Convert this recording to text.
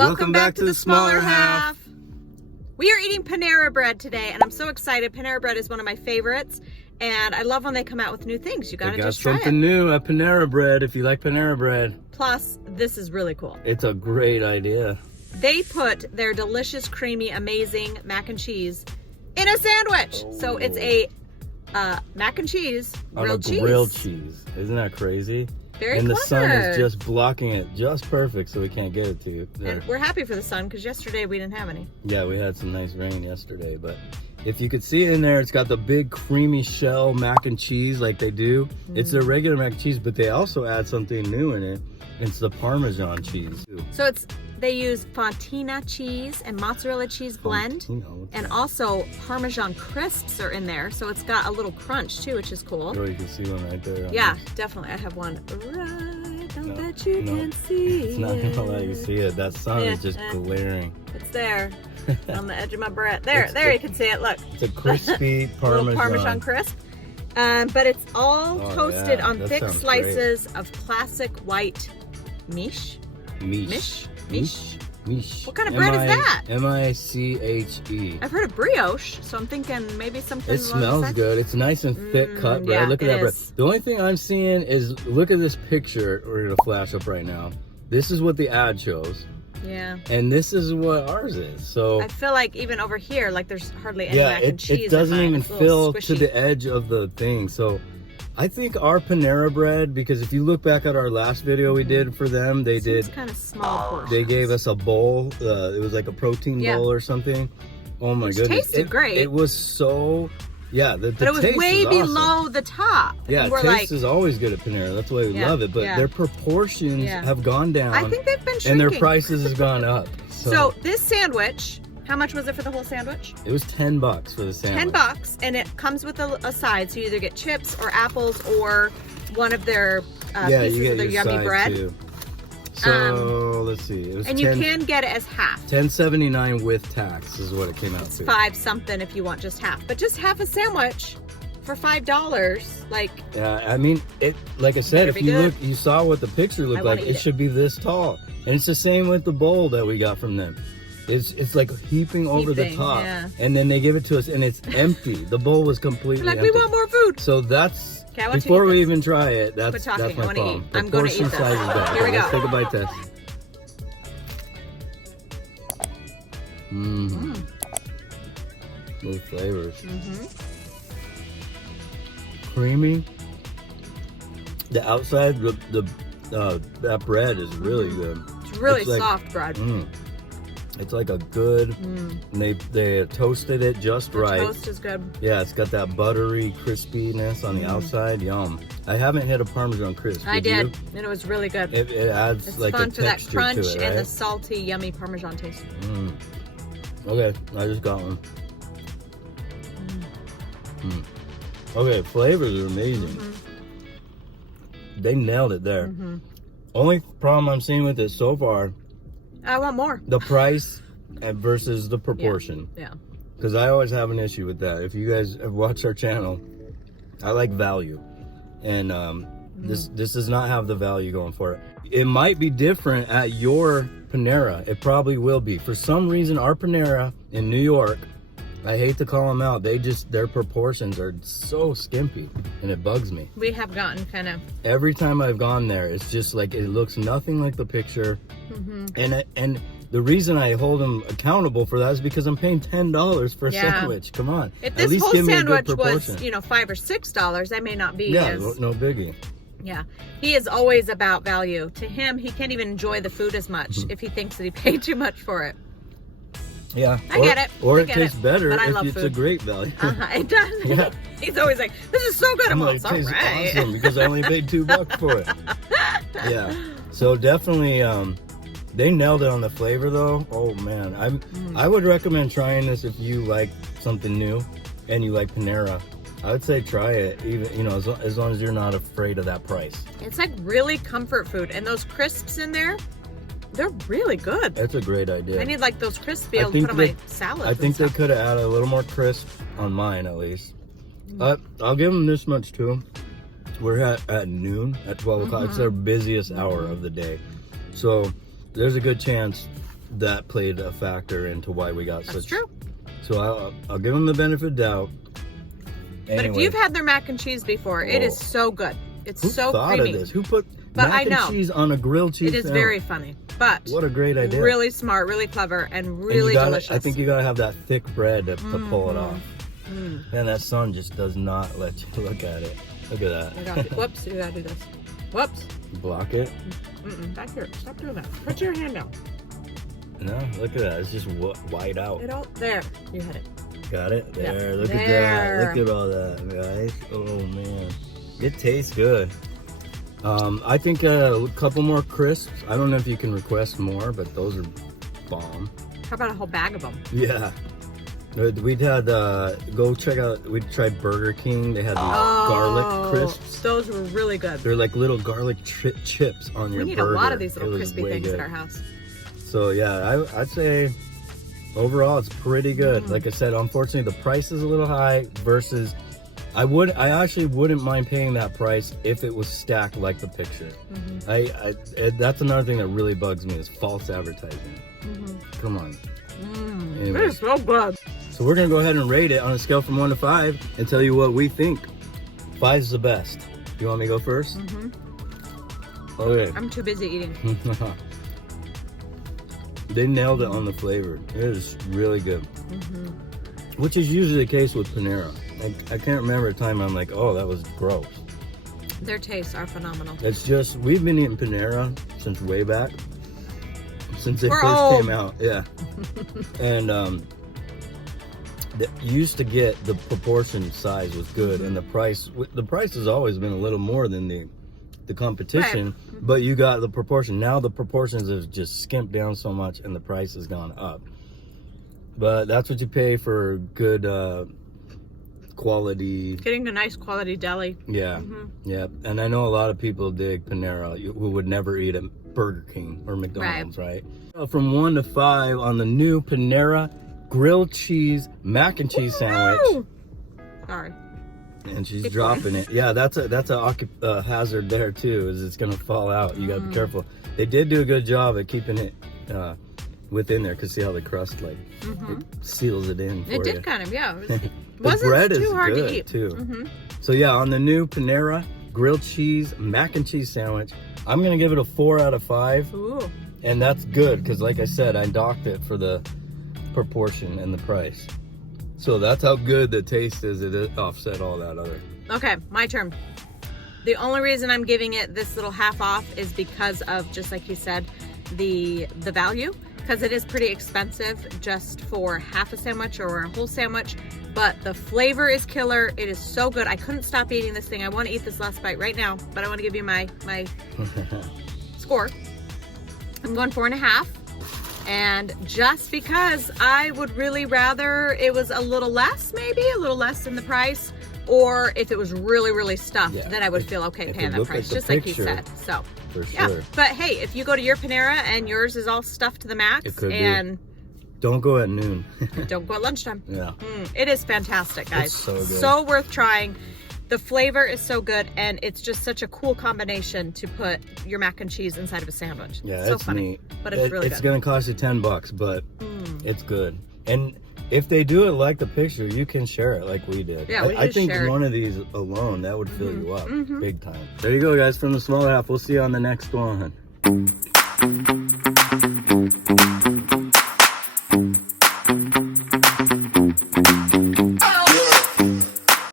Welcome back to the smaller half. We are eating Panera bread today, and I'm so excited. Panera bread is one of my favorites, and I love when they come out with new things. You gotta just try it. Something new at Panera bread if you like Panera bread. Plus, this is really cool. It's a great idea. They put their delicious, creamy, amazing mac and cheese in a sandwich. Oh. So it's a mac and cheese, grilled cheese. Grilled cheese. Isn't that crazy? Very and clever. The sun is just blocking it just perfect, so we can't get it to you. And we're happy for the sun because yesterday we didn't have any. Yeah, we had some nice rain yesterday, but if you could see it in there, it's got the big creamy shell mac and cheese like they do. It's their regular mac and cheese, but they also add something new in it. It's the Parmesan cheese. So they use Fontina cheese and mozzarella cheese blend, and also Parmesan crisps are in there, so it's got a little crunch too, which is cool. Oh, you can see one right there. Yeah, definitely. I have one that you can see. It's not gonna let you see it. That sun is just glaring. It's there on the edge of my bread. There, you can see it. Look, it's a crispy Parmesan. Little Parmesan crisp. But it's all toasted on thick slices of classic white miche. What kind of bread is that? M-I-C-H-E. I've heard of brioche, so I'm thinking maybe something. It smells good. It's nice and thick cut bread. Yeah, look at that bread. The only thing I'm seeing is, look at this picture. We're gonna flash up right now. This is what the ad shows. Yeah. And this is what ours is. So I feel like even over here, like there's hardly any mac and cheese. It doesn't even fill to the edge of the thing. So I think our Panera bread, because if you look back at our last video we did for them, they did kind of small portions. They gave us a bowl. It was like a protein bowl or something. Oh my goodness. It tasted great. It was so, but it was way below the top. Yeah, taste is always good at Panera. That's why we love it. But their proportions have gone down. I think they've been shrinking. And their prices has gone up. So this sandwich, how much was it for the whole sandwich? It was $10 for the sandwich. $10, and it comes with a side. So you either get chips or apples or one of their pieces of their yummy bread. Too. So let's see. It was and you can get it as half. $10.79 with tax is what it came out to. $5 something if you want just half, but just half a sandwich for $5, like. Yeah, I mean it. Like I said, if you look, you saw what the picture looked like. It should be this tall, and it's the same with the bowl that we got from them. It's like heaping over the top, and then they give it to us, and it's empty. The bowl was completely empty. We want more food. So that's. Before we even try it, that's my problem. I'm going to eat this. Here we go. Let's take a bite test. Those flavors. Creamy. The outside, that bread is really good. It's really soft bread. It's like a good, they toasted it just right. The toast is good. Yeah, it's got that buttery crispiness on the outside. Yum. I haven't hit a Parmesan crisp. I did, and it was really good. It adds it's like fun a for that texture crunch to it, right? and the salty, yummy Parmesan taste. Okay, I just got one. Okay, flavors are amazing. They nailed it there. Only problem I'm seeing with it so far, I want more. The price versus the proportion. Yeah. Because I always have an issue with that. If you guys have watched our channel, I like value. And this does not have the value going for it. It might be different at your Panera. It probably will be. For some reason, our Panera in New York, I hate to call them out, their proportions are so skimpy, and it bugs me. We have gotten kind of... Every time I've gone there, it's just like, it looks nothing like the picture. And the reason I hold them accountable for that is because I'm paying $10 for a sandwich. Come on. If this whole sandwich was, $5 or $6, that may not be no biggie. Yeah. He is always about value. To him, he can't even enjoy the food as much if he thinks that he paid too much for it. Yeah. I get it. Or it tastes better if it's food. a great value. It does. Yeah. He's always like, this is so good. I'm like, it tastes awesome because I only paid $2 for it. Yeah. So definitely, they nailed it on the flavor though. Oh man. I would recommend trying this if you like something new and you like Panera. I would say try it, even as long as you're not afraid of that price. It's like really comfort food, and those crisps in there, they're really good. That's a great idea. I need like those crisps to be able to put on my salad. I think they could have added a little more crisp on mine at least. I'll give them this much too. We're at noon, at 12 o'clock. It's their busiest hour of the day. So there's a good chance that played a factor into why we got That's such. true. So I'll give them the benefit of doubt. But if you've had their mac and cheese before, it is so good. It's so thought creamy. of this? Who put But mac and cheese on a grilled cheese It is sandwich? very funny, but What a great idea. really smart, really clever, and And really delicious. I think you gotta have that thick bread to pull it off. Man, that sun just does not let you look at it. Look at that. I got it. Whoops, you gotta do this. Whoops. Block it. Back here. Stop doing that. Put your hand down. No, look at that. It's just white out. Get out. There. You hit it. Got it? Yeah. There. Look at There. that. Look at all that, guys. Oh, man. It tastes good. I think a couple more crisps. I don't know if you can request more, but those are bomb. How about a whole bag of them? Yeah. We'd had, go check out, we tried Burger King. They had these garlic crisps. Those were really good. They're like little garlic chips on your burger. We need a lot of these little It was crispy way things good. at our house. So yeah, I'd say overall it's pretty good. Like I said, unfortunately the price is a little high versus I actually wouldn't mind paying that price if it was stacked like the picture. That's another thing that really bugs me is false advertising. Come on. Anyways. It is so good. So we're gonna go ahead and rate it on a scale from 1 to 5 and tell you what we think. 5's the best. You want me to go first? Okay. I'm too busy eating. They nailed it on the flavor. It is really good. Which is usually the case with Panera. I can't remember a time I'm like, oh, that was gross. Their tastes are phenomenal. It's just, we've been eating Panera since way back. Since it We're first old. came out. Yeah. And you used to get the proportion size was good. And the price has always been a little more than the competition. But you got the proportion. Now the proportions have just skimped down so much and the price has gone up. But that's what you pay for good quality. Getting a nice quality deli. Yeah, yeah. And I know a lot of people dig Panera who would never eat at Burger King or McDonald's, right? From 1 to 5 on the new Panera grilled cheese mac and cheese sandwich. Sorry. And she's dropping it. Yeah, that's a hazard there too. Is it's gonna fall out. You gotta be careful. They did do a good job at keeping it within there. Cause see how the crust like it seals it in. For It did you. kind of, yeah. It The wasn't bread too is hard good to eat. too. So yeah, on the new Panera grilled cheese mac and cheese sandwich, I'm gonna give it a 4 out of 5. Ooh. And that's good because, like I said, I docked it for the proportion and the price. So that's how good the taste is. It offset all that other. Okay, my turn. The only reason I'm giving it this little half off is because of, just like you said, the value. Because it is pretty expensive just for half a sandwich or a whole sandwich. But the flavor is killer. It is so good. I couldn't stop eating this thing. I want to eat this last bite right now. But I want to give you my score. I'm going 4.5. And just because I would really rather it was a little less, maybe a little less in the price, or if it was really, really stuffed, then I would feel okay paying that price, just like you said. So, for yeah. sure. But hey, if you go to your Panera and yours is all stuffed to the max, It could and Don't go at noon. don't go at lunchtime. Yeah. It is fantastic, guys. It's so good. So worth trying. The flavor is so good, and it's just such a cool combination to put your mac and cheese inside of a sandwich. Yeah, so it's funny, neat. but it's really It's good. gonna cost you $10, but it's good. And if they do it like the picture, you can share it like we did. Yeah, we I just think shared. one of these alone that would fill you up big time. There you go, guys. From the smaller half. We'll see you on the next one.